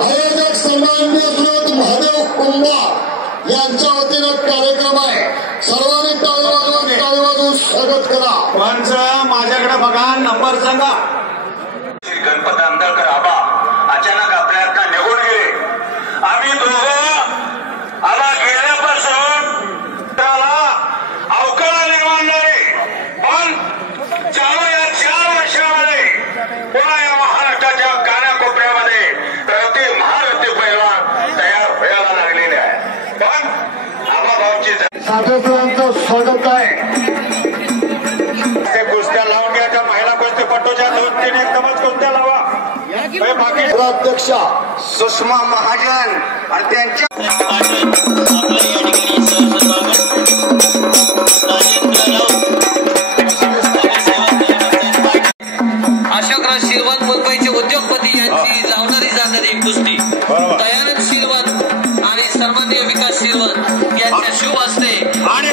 आयोजक सन्मान्य श्रीमती महादेव कुंभा यांच्या वतीनं कार्यक्रम आहे. सर्वांनी टाळी वाजवून टाळी वाजवून स्वागत करा. पंच माझ्याकडे बघा नंबर सांगा. श्री गणपत आंदळकर आबा कुस्तीपटूच्या दोन तीन एकदमच कुस्त्या लावा. हे बाकी अध्यक्षा सुषमा महाजन आणि त्यांच्या अशोकराव मुंबईचे उद्योगपती यांची लावणारी जाणारी कुस्ती. दयानंद शिरवान आणि सन्माननीय विकास शिरवान यांच्या शुभ हस्ते आणि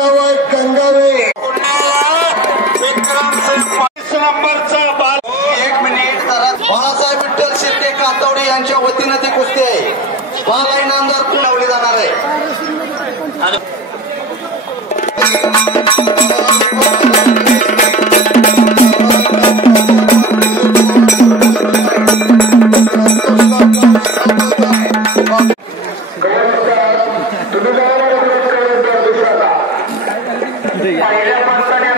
आहे गंगावे. नंबरचा बाल एक मिनिट जरा. बाळासाहेब विठ्ठल शिंदे कातवडे यांच्या वतीनं ती कुस्ती आहे. बाला इनामदार पण लावली जाणार आहे. आणि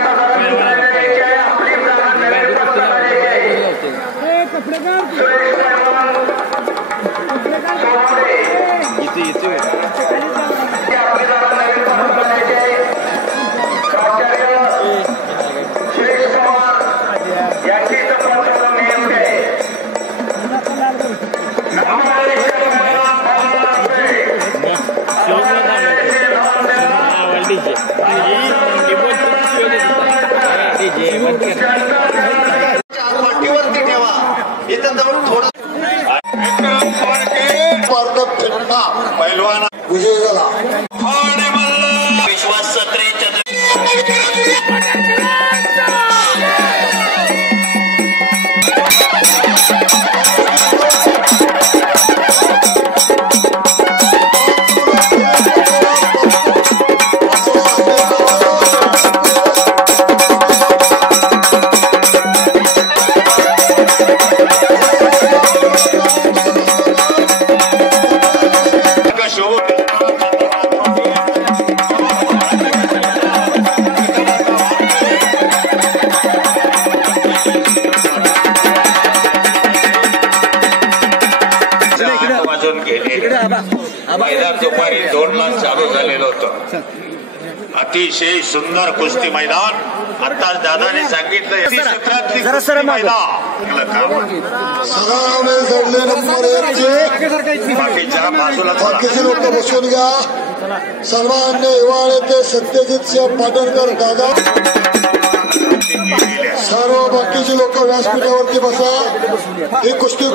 पाठीवरती ठेवा. इथं जाऊन थोडं पैलवान विजय झाला. वाजून गेले मैदान दुपारी दोन ला चालू झालेलं होतं अतिशय सुंदर कुस्ती मैदान आताच दादाने सांगितलं या क्षेत्रातली जरा कुस्ती सरळ मागे. मैदान सगळ्याने जडले नंबर एकचे बाकीच्या बाजूला चला. बाकीचे लोक बसून घ्या सर्वांनी हिवाळे ते सत्यजित सिंह पाटणकर दादा सर्व बाकीची लोक व्यासपीठावरती बसा ही कुस्ती